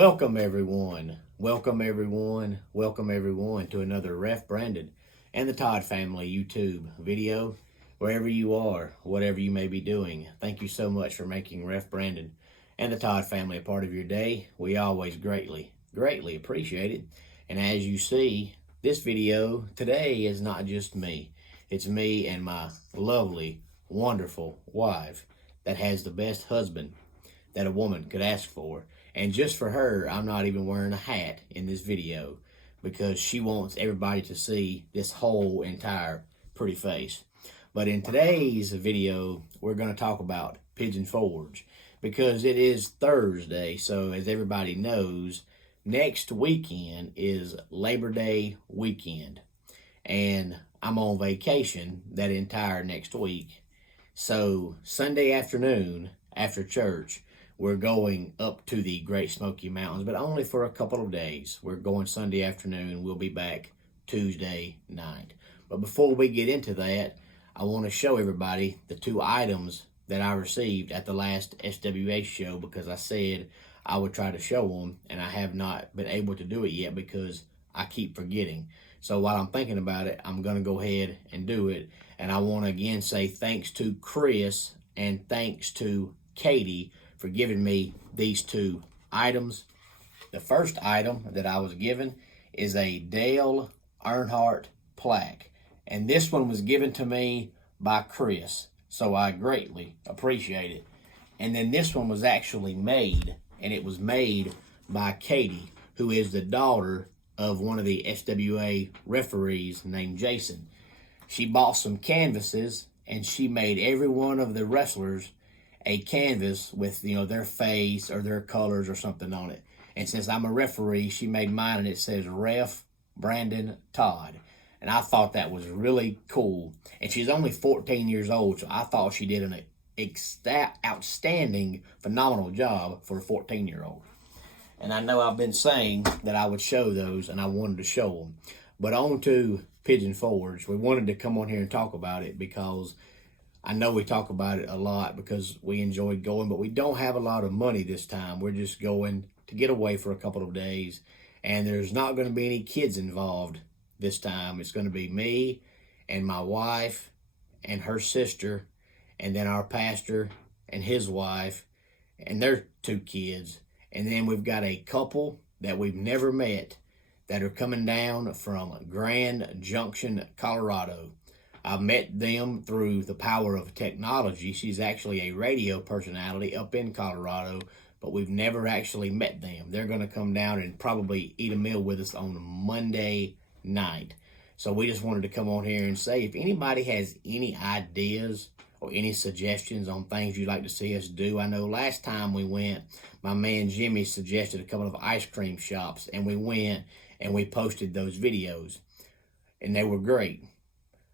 Welcome everyone, welcome everyone, welcome everyone to another Ref Brandon and the Todd Family YouTube video. Wherever you are, whatever you may be doing, thank you so much for making Ref Brandon and the Todd Family a part of your day. We always greatly appreciate it. And as you see, this video today is not just me. It's me and my lovely, wonderful wife that has the best husband that a woman could ask for. And just for her, I'm not even wearing a hat in this video because she wants everybody to see this whole entire pretty face. But in today's video, we're going to talk about Pigeon Forge because it is Thursday. So as everybody knows, next weekend is Labor Day weekend. And I'm on vacation that entire next week. So Sunday afternoon after church, we're going up to the Great Smoky Mountains, but only for a couple of days. We're going Sunday afternoon. We'll be back Tuesday night. But before we get into that, I want to show everybody the two items that I received at the last SWA show because I said I would try to show them, and I have not been able to do it yet because I keep forgetting. So while I'm thinking about it, I'm going to go ahead and do it. And I want to again say thanks to Chris and thanks to Katie for giving me these two items. The first item that I was given is a Dale Earnhardt plaque. And this one was given to me by Chris. So I greatly appreciate it. And then this one was actually made, and it was made by Katie, who is the daughter of one of the SWA referees named Jason. She bought some canvases, and she made every one of the wrestlers a canvas with, their face or their colors or something on it. And since I'm a referee, she made mine and it says Ref Brandon Todd. And I thought that was really cool. And she's only 14 years old, so I thought she did an outstanding, phenomenal job for a 14-year-old. And I know I've been saying that I would show those, and I wanted to show them. But on to Pigeon Forge. We wanted to come on here and talk about it because I know we talk about it a lot because we enjoyed going, but we don't have a lot of money this time. We're just going to get away for a couple of days, and there's not going to be any kids involved this time. It's going to be me and my wife and her sister, and then our pastor and his wife and their two kids. And then we've got a couple that we've never met that are coming down from Grand Junction, Colorado. I've met them through the power of technology. She's actually a radio personality up in Colorado, but we've never actually met them. They're going to come down and probably eat a meal with us on Monday night. So we just wanted to come on here and say, if anybody has any ideas or any suggestions on things you'd like to see us do. I know last time we went, my man Jimmy suggested a couple of ice cream shops, and we went and we posted those videos, and they were great.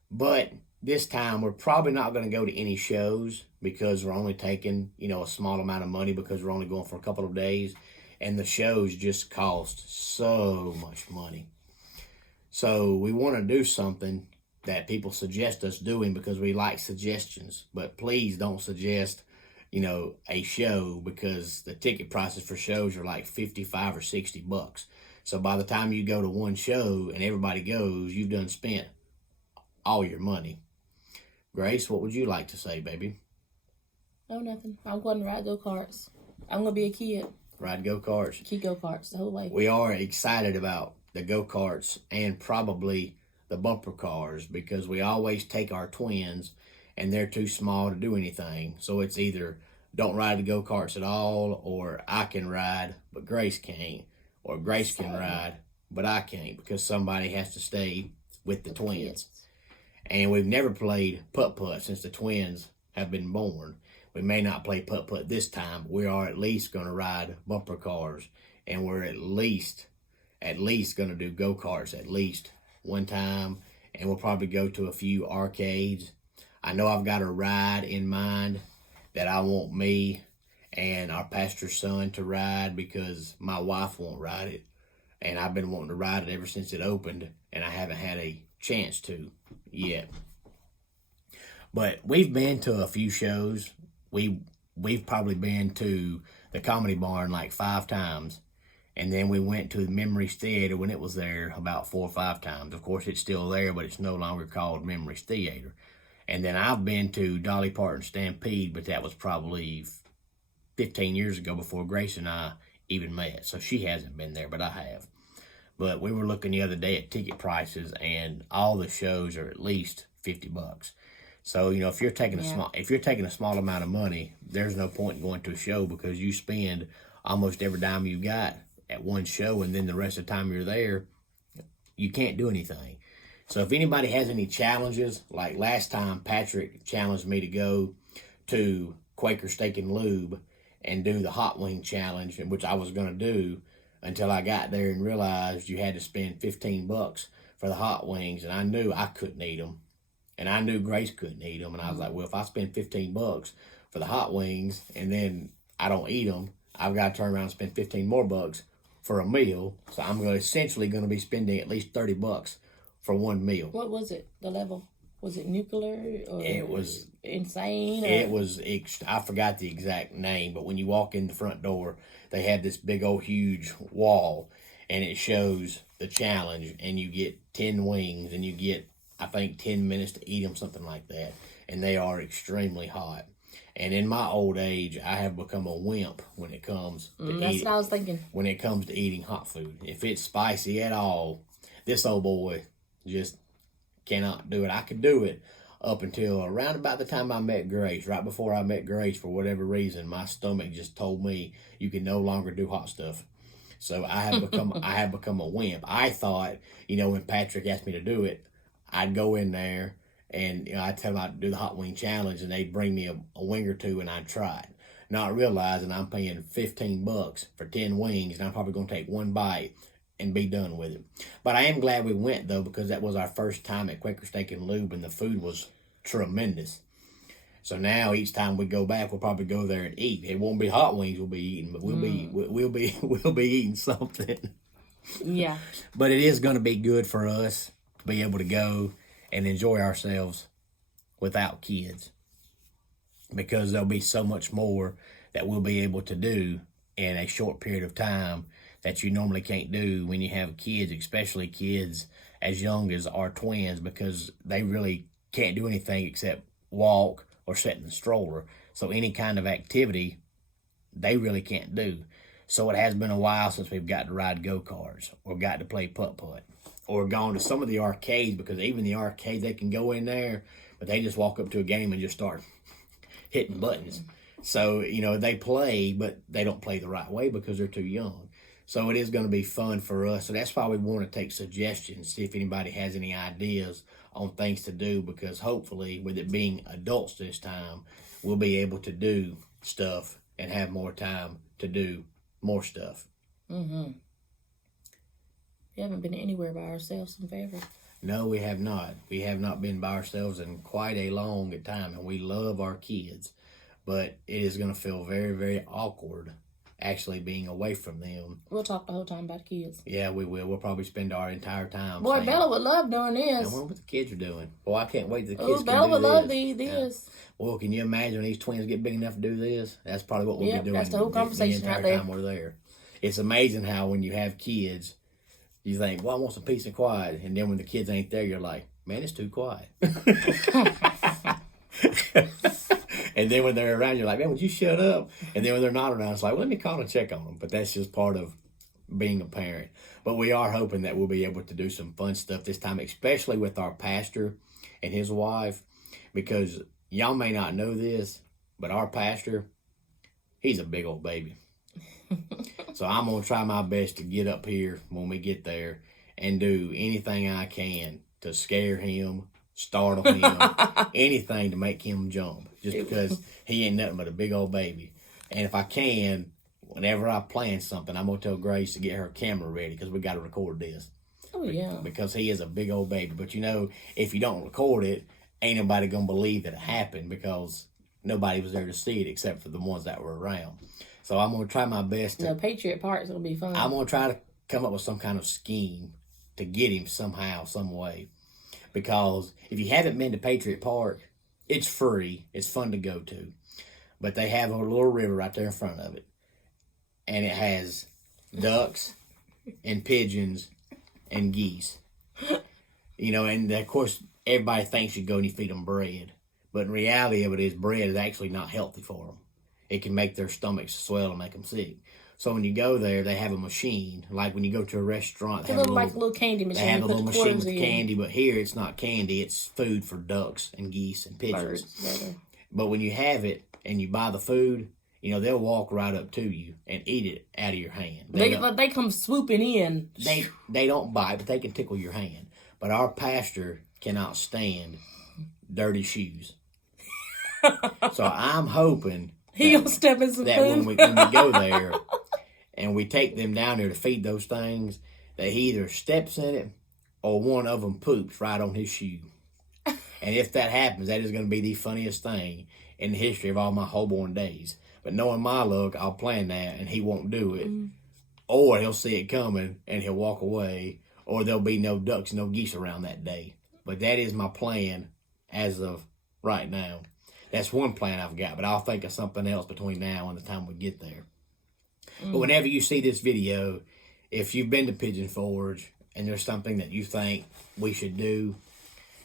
But this time, we're probably not going to go to any shows because we're only taking, a small amount of money because we're only going for a couple of days. And the shows just cost so much money. So we want to do something that people suggest us doing because we like suggestions. But please don't suggest, a show because the ticket prices for shows are like $55 or $60. So by the time you go to one show and everybody goes, you've done spent all your money. Grace, what would you like to say, baby? No, nothing. I'm going to ride go-karts. I'm going to be a kid. Ride go-karts. Kid go-karts the whole way. We are excited about the go-karts and probably the bumper cars because we always take our twins and they're too small to do anything. So it's either don't ride the go-karts at all, or I can ride but Grace can't, or Grace can ride but I can't because somebody has to stay with the twins. And we've never played putt-putt since the twins have been born. We may not play putt-putt this time, but we are at least going to ride bumper cars. And we're at least going to do go-karts at least one time. And we'll probably go to a few arcades. I know I've got a ride in mind that I want me and our pastor's son to ride because my wife won't ride it. And I've been wanting to ride it ever since it opened, and I haven't had a chance to yet. But we've been to a few shows. We've probably been to the Comedy Barn like 5 times, And then we went to the Memories Theater when it was there about 4 or 5 times. Of course, it's still there, but it's no longer called Memories Theater. And then I've been to Dolly Parton Stampede, but that was probably 15 years ago before Grace and I even met. So she hasn't been there, but I have. But we were looking the other day at ticket prices, and all the shows are at least $50. So, you know, if you're taking a small amount of money, there's no point in going to a show because you spend almost every dime you got at one show, and then the rest of the time you're there, you can't do anything. So if anybody has any challenges, like last time Patrick challenged me to go to Quaker Steak and Lube and do the hot wing challenge, which I was going to do until I got there and realized you had to spend $15 for the hot wings, and I knew I couldn't eat them, and I knew Grace couldn't eat them, and I was like, well, if I spend $15 for the hot wings and then I don't eat them, I've got to turn around and spend 15 more bucks for a meal. So I'm essentially going to be spending at least $30 for one meal. What was it? The level? Was it nuclear? Or it was insane. Or? It was. I forgot the exact name, but when you walk in the front door, they have this big old huge wall, and it shows the challenge, and you get 10 wings, and you get, I think, 10 minutes to eat them, something like that, and they are extremely hot. And in my old age, I have become a wimp when it comes to that's what I was thinking. When it comes to eating hot food. If it's spicy at all, this old boy just cannot do it. I could do it up until around about the time I met Grace. Right before I met Grace, for whatever reason, my stomach just told me you can no longer do hot stuff. So I have become a wimp. I thought, you know, when Patrick asked me to do it, I'd go in there and, you know, I'd tell them I'd do the hot wing challenge, and they'd bring me a wing or two, and I'd try it, not realizing I'm paying $15 for 10 wings, and I'm probably going to take one bite and be done with it. But I am glad we went, though, because that was our first time at Quaker Steak and Lube, and the food was tremendous. So now each time we go back, we'll probably go there and eat. It won't be hot wings we'll be eating, but we'll be eating something. Yeah. But it is going to be good for us to be able to go and enjoy ourselves without kids, because there'll be so much more that we'll be able to do in a short period of time that you normally can't do when you have kids, especially kids as young as our twins, because they really can't do anything except walk or sit in the stroller. So any kind of activity, they really can't do. So it has been a while since we've got to ride go-karts or got to play putt-putt or gone to some of the arcades, because even the arcades, they can go in there, but they just walk up to a game and just start hitting buttons. So, you know, they play, but they don't play the right way because they're too young. So it is going to be fun for us. So that's why we want to take suggestions, see if anybody has any ideas on things to do, because hopefully with it being adults this time, we'll be able to do stuff and have more time to do more stuff. Mm-hmm. We haven't been anywhere by ourselves in forever. No, we have not. We have not been by ourselves in quite a long time, and we love our kids. But it is going to feel very, very awkward actually being away from them. We'll talk the whole time about the kids. Yeah, we will. We'll probably spend our entire time. Boy, Bella would love doing this. I wonder what the kids are doing. Boy, I can't wait till the kids can Bella do would this. love this. Yeah. Well, can you imagine when these twins get big enough to do this? That's probably what we'll be doing. That's the whole conversation the entire right there. time we're there. It's amazing how when you have kids, you think, well, I want some peace and quiet. And then when the kids ain't there, you're like, man, it's too quiet. And then when they're around, you're like, man, would you shut up? And then when they're not around, it's like, well, let me call and check on them. But that's just part of being a parent. But we are hoping that we'll be able to do some fun stuff this time, especially with our pastor and his wife, because y'all may not know this, but our pastor, he's a big old baby. So I'm going to try my best to get up here when we get there and do anything I can to scare him, startle him, anything to make him jump, just because he ain't nothing but a big old baby. And if I can, whenever I plan something, I'm going to tell Grace to get her camera ready, because we got to record this. Oh, yeah. Because he is a big old baby. But, you know, if you don't record it, ain't nobody going to believe that it happened, because nobody was there to see it except for the ones that were around. So I'm going to try my best. The Patriot part's going to be fun. I'm going to try to come up with some kind of scheme to get him somehow, some way. Because if you haven't been to Patriot Park, it's free. It's fun to go to. But they have a little river right there in front of it. And it has ducks and pigeons and geese. You know, and of course, everybody thinks you go and you feed them bread. But in reality of it is, bread is actually not healthy for them. It can make their stomachs swell and make them sick. So when you go there, they have a machine. Like when you go to a restaurant, They look like a little candy machine. They have a little machine with in. candy, but here it's not candy. It's food for ducks and geese and pigeons. Birds, but when you have it and you buy the food, you know, they'll walk right up to you and eat it out of your hand. They come swooping in. They don't bite, but they can tickle your hand. But our pastor cannot stand dirty shoes. So I'm hoping he'll step in some that food. when we go there and we take them down there to feed those things, that he either steps in it or one of them poops right on his shoe. And if that happens, that is going to be the funniest thing in the history of all my Holborn days. But knowing my luck, I'll plan that and he won't do it. Or he'll see it coming and he'll walk away. Or there'll be no ducks, no geese around that day. But that is my plan as of right now. That's one plan I've got, but I'll think of something else between now and the time we get there. But whenever you see this video, if you've been to Pigeon Forge and there's something that you think we should do,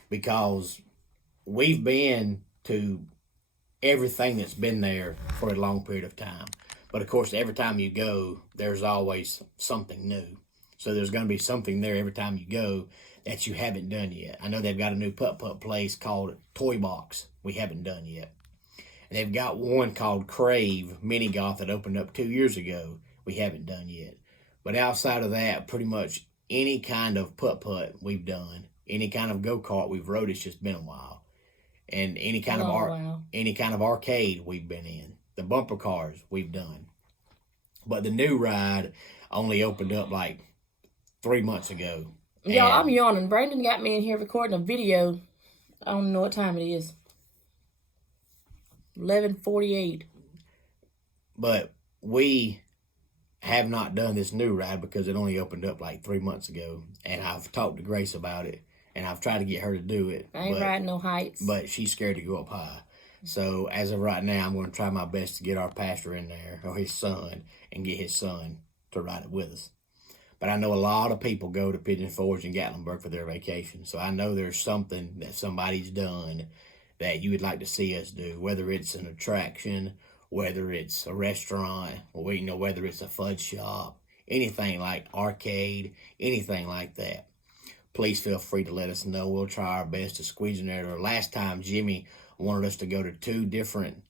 because we've been to everything that's been there for a long period of time. But of course, every time you go, there's always something new. So there's going to be something there every time you go that you haven't done yet. I know they've got a new putt-putt place called Toy Box we haven't done yet. And they've got one called Crave Mini Golf that opened up 2 years ago we haven't done yet. But outside of that, pretty much any kind of putt-putt we've done, any kind of go-kart we've rode, it's just been a while. And any kind of arcade we've been in. The bumper cars we've done. But the new ride only opened up like 3 months ago. Y'all, I'm yawning. Brandon got me in here recording a video. I don't know what time it is. 11:48. But we have not done this new ride because it only opened up like 3 months ago. And I've talked to Grace about it. And I've tried to get her to do it. I ain't riding no heights. But she's scared to go up high. So as of right now, I'm going to try my best to get our pastor in there, or his son, and get his son to ride it with us. But I know a lot of people go to Pigeon Forge and Gatlinburg for their vacation. So I know there's something that somebody's done that you would like to see us do, whether it's an attraction, whether it's a restaurant, or whether it's a fudge shop, anything like arcade, anything like that. Please feel free to let us know. We'll try our best to squeeze in there. Last time, Jimmy wanted us to go to 2 different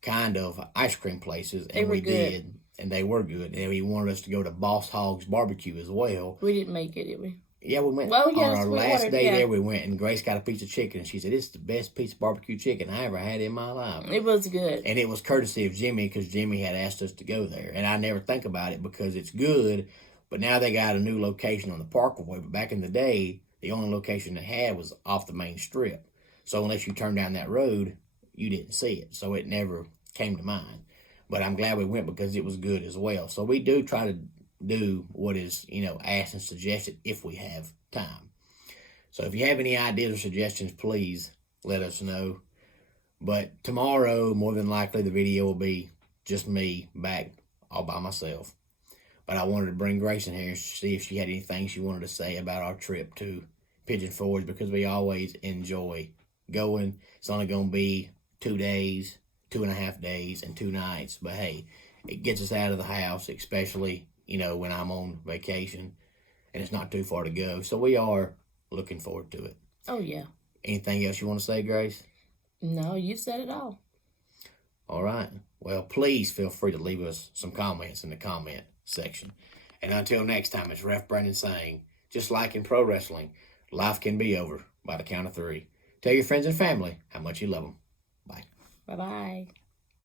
kind of ice cream places, and we did. And they were good. And he wanted us to go to Boss Hogg's Barbecue as well. We didn't make it, did we? Yeah, we went. Well, yes, on our last day there, we went, and Grace got a piece of chicken, and she said, "It's the best piece of barbecue chicken I ever had in my life." It was good. And it was courtesy of Jimmy, because Jimmy had asked us to go there. And I never think about it because it's good, but now they got a new location on the Parkway. But back in the day, the only location they had was off the main strip. So unless you turned down that road, you didn't see it. So it never came to mind. But I'm glad we went because it was good as well. So we do try to do what is, asked and suggested if we have time. So if you have any ideas or suggestions, please let us know. But tomorrow, more than likely, the video will be just me back all by myself. But I wanted to bring Grace in here and see if she had anything she wanted to say about our trip to Pigeon Forge, because we always enjoy going. It's only going to be 2 days, 2.5 days, and 2 nights. But hey, it gets us out of the house, especially, when I'm on vacation and it's not too far to go. So we are looking forward to it. Oh, yeah. Anything else you want to say, Grace? No, you said it all. All right. Well, please feel free to leave us some comments in the comment section. And until next time, it's Ref Brandon saying, just like in pro wrestling, life can be over by the count of 3. Tell your friends and family how much you love them. Bye. Bye-bye.